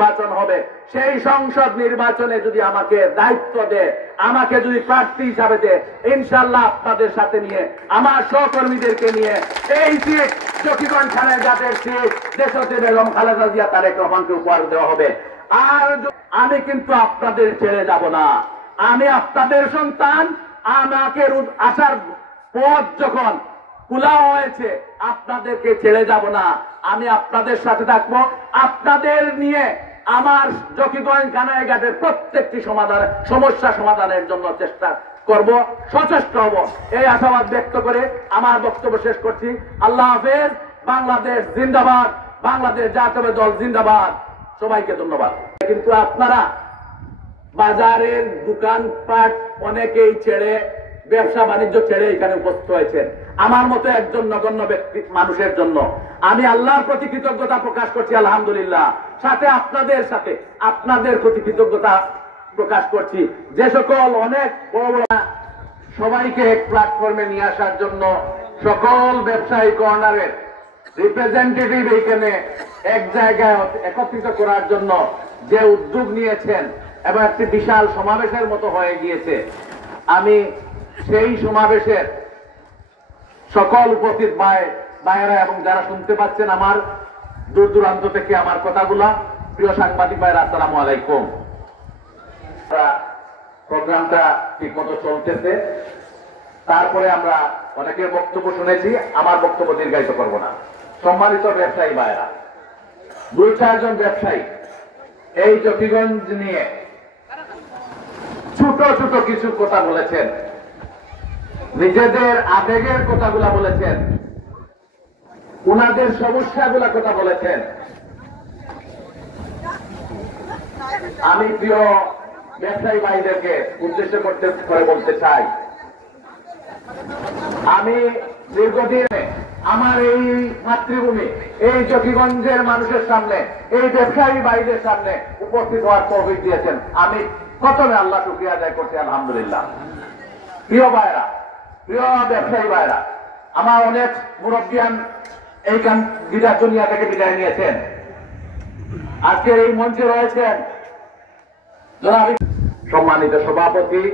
নির্বাচন হবে, সেই সংসদ নির্বাচনে যদি আমাকে দায়িত্ব দেয়, আমাকে যদি প্রার্থী হিসাবে দেয়, ইনশাআল্লাহ আপনাদের সাথে নিয়ে, আমার সহকর্মীদেরকে নিয়ে এই সিট জকিগঞ্জ থানাঘাটের সিট দেশতে বেগম খালেদা জিয়া তারেক রহমানকে উপহার দেওয়া হবে। আর আমি কিন্তু আপনাদের ছেড়ে যাব না, আমি আপনাদের সন্তান। আমাকে আসার পথ যখন খোলা হয়েছে, আপনাদেরকে ছেড়ে যাব না, আমি আপনাদের সাথে থাকবো। আপনাদের নিয়ে আমার জকিগঞ্জ থানাঘাটের প্রত্যেকটি সমস্যা সমাধানের জন্য চেষ্টা করব, সচেষ্ট হব, এই আশাবাদ ব্যক্ত করে আমার বক্তব্য শেষ করছি। আল্লাহ হাফেজ। বাংলাদেশ জিন্দাবাদ, বাংলাদেশ জাতীয় দল জিন্দাবাদ। সবাইকে ধন্যবাদ। কিন্তু আপনারা বাজারের দোকানপাট অনেকেই ছেড়ে, ব্যবসা বাণিজ্য ছেড়ে এখানে উপস্থিত হয়েছেন। আমার মতো একজন নগণ্য ব্যক্তি মানুষের জন্য আমি আল্লাহর প্রতি কৃতজ্ঞতা প্রকাশ করছি, আলহামদুলিল্লাহ। সাথে আপনাদের প্রতি কৃতজ্ঞতা প্রকাশ করছি। যে সকল অনেক বড় বড় সবাইকে এক প্ল্যাটফর্মে নিয়ে আসার জন্য সকল ব্যবসায়ী কর্নারের রিপ্রেজেন্টেটিভ এখানে এক জায়গায় একত্রিত করার জন্য যে উদ্যোগ নিয়েছেন এবং একটি বিশাল সমাবেশের মতো হয়ে গিয়েছে, আমি সেই সমাবেশের সকল উপস্থিত ভাইয়েরা এবং যারা শুনতে পাচ্ছেন আমার দূর দূরান্ত থেকে আমার কথাগুলা, প্রিয় সাংবাদিক ভাইয়েরা, আসসালামু আলাইকুম। প্রোগ্রামটা ঠিক মতো চলতেছে। তারপরে আমরা অনেকের বক্তব্য শুনেছি, আমার বক্তব্য দীর্ঘায়িত করব না। সম্মানিত ব্যবসায়ী ভাইয়েরা, 2-4 জন ব্যবসায়ী এই জকিগঞ্জ নিয়ে ছোট ছোট কিছু কথা বলেছেন, নিজেদের আবেগের কথাগুলা বলেছেন, উনাদের সমস্যাগুলা কথা বলেছেন। আমি প্রিয় ব্যবসায়ী ভাইদেরকে উদ্দেশ্য করে বলতে চাই, আমি দীর্ঘদিনে আমার এই মাতৃভূমি, এই জকিগঞ্জের মানুষের সামনে, এই ব্যবসায়ী ভাইদের সামনে উপস্থিত হওয়ার তৌফিক দিয়েছেন। আমি প্রথমে আল্লাহ শুকরিয়া আদায় করছি, আলহামদুলিল্লাহ। প্রিয় ভাইরা, প্রিয় ব্যবসায়ী ভাইরা, আমার অনেক মুরব্বিয়ান এই বিদায় দুনিয়া থেকে বিদায় নিয়েছেন। আজকের এই মঞ্চে রয়েছেন সম্মানিত সভাপতি,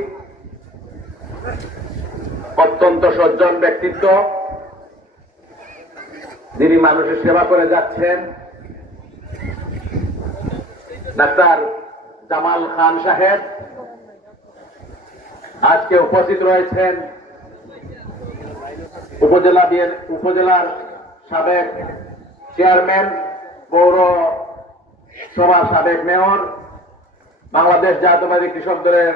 অত্যন্ত সজ্জন ব্যক্তিত্ব, যিনি মানুষের সেবা করে যাচ্ছেন, ডাক্তার জামাল খান সাহেব। আজকে উপস্থিত রয়েছেন উপজেলার সাবেক চেয়ারম্যান, পৌরসভার সাবেক মেয়র, বাংলাদেশ জাতীয়তাবাদী কৃষক দলের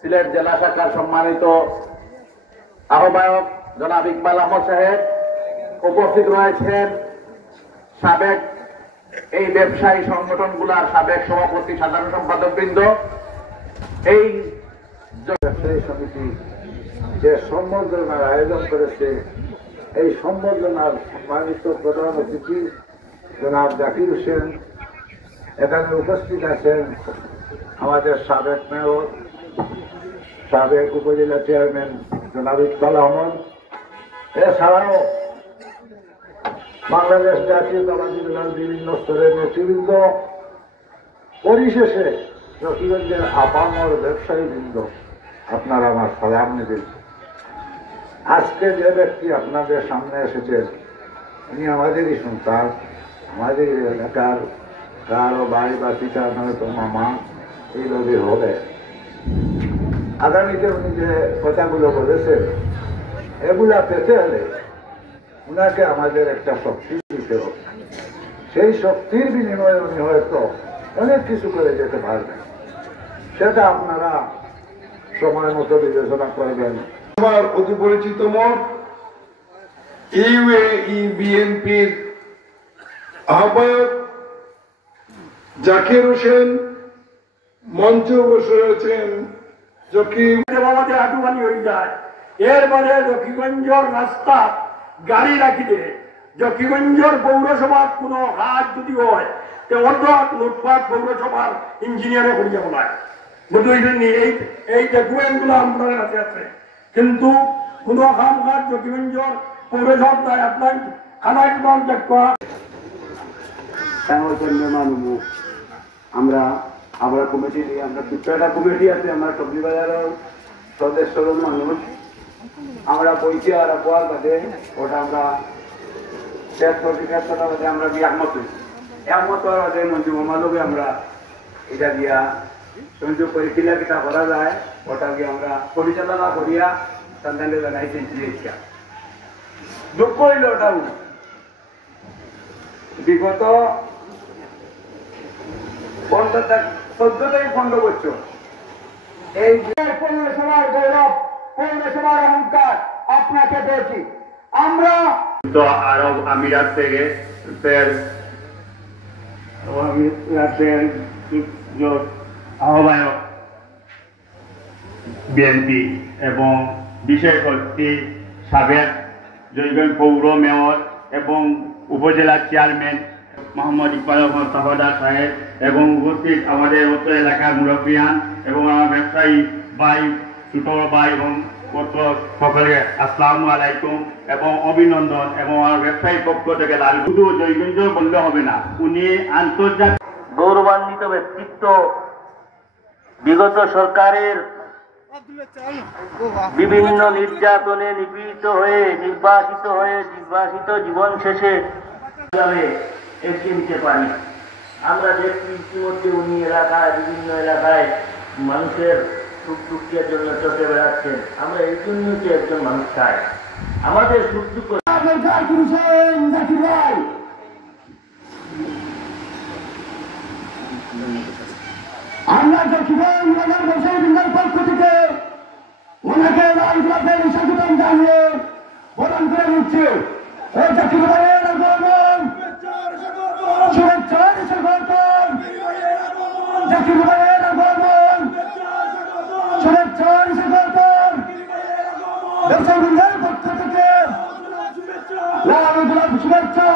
সিলেট জেলা শাখার সম্মানিত আহ্বায়ক জনাব ইকবাল আহমদ সাহেব। উপস্থিত রয়েছেন সাবেক এই ব্যবসায়ী সংগঠনগুলোর সাবেক সভাপতি, সাধারণ সম্পাদক বৃন্দ। এই ব্যবসায়ী সমিতি যে সম্বর্ধনার আয়োজন করেছে, এই সম্বর্ধনার সম্মানিত প্রধান অতিথি জনাব জাকির হোসেন, এখানে উপস্থিত আছেন আমাদের সাবেক মেয়র, সাবেক উপজেলা চেয়ারম্যান জনাব ইকবাল আহমদ। এছাড়াও বাংলাদেশ জাতীয়তাবাদী দলের বিভিন্ন স্তরের নেতৃবৃন্দ, পরিশেষে জকিগঞ্জের আপামর ব্যবসায়ী বৃন্দ, আপনারা আমার সালাম নেবেন। আজকে যে ব্যক্তি আপনাদের সামনে এসেছেন, উনি আমাদেরই সন্তান, আমাদের এলাকার কারো ভাই বা পিতা নয়তো মামা, এইভাবে হবে। আগামীতে উনি যে কথাগুলো বলেছেন, এগুলা পেতে হলে উনাকে আমাদের একটা শক্তি দিতে হবে। সেই শক্তির বিনিময়ে উনি হয়তো অনেক কিছু করে যেতে পারবেন। সেটা আপনারা সময় মতো বিবেচনা করবেন। আমার অতি পরিচিতম ইউএই বিএনপির আহ্বায়ক জাকির হোসেন মঞ্চে বসে রয়েছেন। আমাদের আটুবানি হয়ে যায়, এরপরে জকিগঞ্জর রাস্তা গাড়ি রাখিলে জকিগঞ্জর পৌরসভার কোনো কাজ যদি হয়, অর্ধ লুটপাট পৌরসভার ইঞ্জিনিয়ারে করিয়া বলায়। এই ডকুমেন্ট গুলো আপনার কাছে আছে, কিন্তু কোন কাম কাজ জকিগঞ্জর পৌরসভায় আপনার খানায় দেখবা মানুষ আমরা আমরা কমিটি নিয়ে আমরা ছোট্ট একটা কমিটি আছে আমরা সবজি বাজারের সদস্যর মানুষ আমরা বইছি আর বয়ার বাদে ওটা আমরা শেষ প্রতিষ্ঠানটা বাদে আমরা একমত হয়েছি একমত হওয়ার বাদে মঞ্জু মামালোকে আমরা এটা দিয়া সংযোগ করে কিলা কিটা করা যায় ওটা গিয়ে আমরা পরিচালনা করিয়া সন্ধানে জানাইছি দুঃখ হইল ওটাও বিগত 14 থেকে 15 বছর এই পৌরসভার গৌরব পৌরসভার অহংকার আপনাকে দিয়েছি আমরা তো আরব আমিরাত থেকে আহ্বায়ক বিএনপি এবং বিশেষ অতিথি সাবেক জয়গঞ্জ পৌর মেয়র এবং উপজেলা চেয়ারম্যান মোহাম্মদ ইকবাল আহমদ সাফাদার সাহেব এবং উপস্থিত আমাদের উত্তর এলাকার মুরব্বিয়ান এবং আমার ব্যবসায়ী ভাই ছোট ভাই এবং সকলকে আসসালামু আলাইকুম এবং অভিনন্দন এবং আমার ব্যবসায়ী পক্ষ থেকে লাল শুধু জয়গঞ্জ বললে হবে না উনি আন্তর্জাতিক গৌরবান্বিত ব্যক্তিত্ব বিগত সরকারের বিভিন্ন নির্যাতনে নিপীড়িত হয়ে নির্বাসিত জীবন শেষে এগিয়ে নিতে পারি। আমরা দেখছি ইতিমধ্যে উনি এলাকায় বিভিন্ন এলাকায় মানুষের সুখ দুঃখের জন্য চটে বেড়াচ্ছেন। আমরা এই জন্যই তো একজন মানুষ চাই আমাদের সুখ দুঃখ আমরা দেখবেন পক্ষ থেকে ওনাকে লাল গোলাপের স্বাগতম জানিয়ে প্রদান করে নিচ্ছে ও জাকির ভাইয়ের আগমন শুভেচ্ছার স্বাগতম জাকির ভাইয়ের আগমন শুভেচ্ছার স্বাগতম ব্যবসায়ীদের পক্ষ থেকে লাল গোলাপ শুভেচ্ছা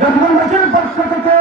জাকির ভাইয়ের পক্ষ থেকে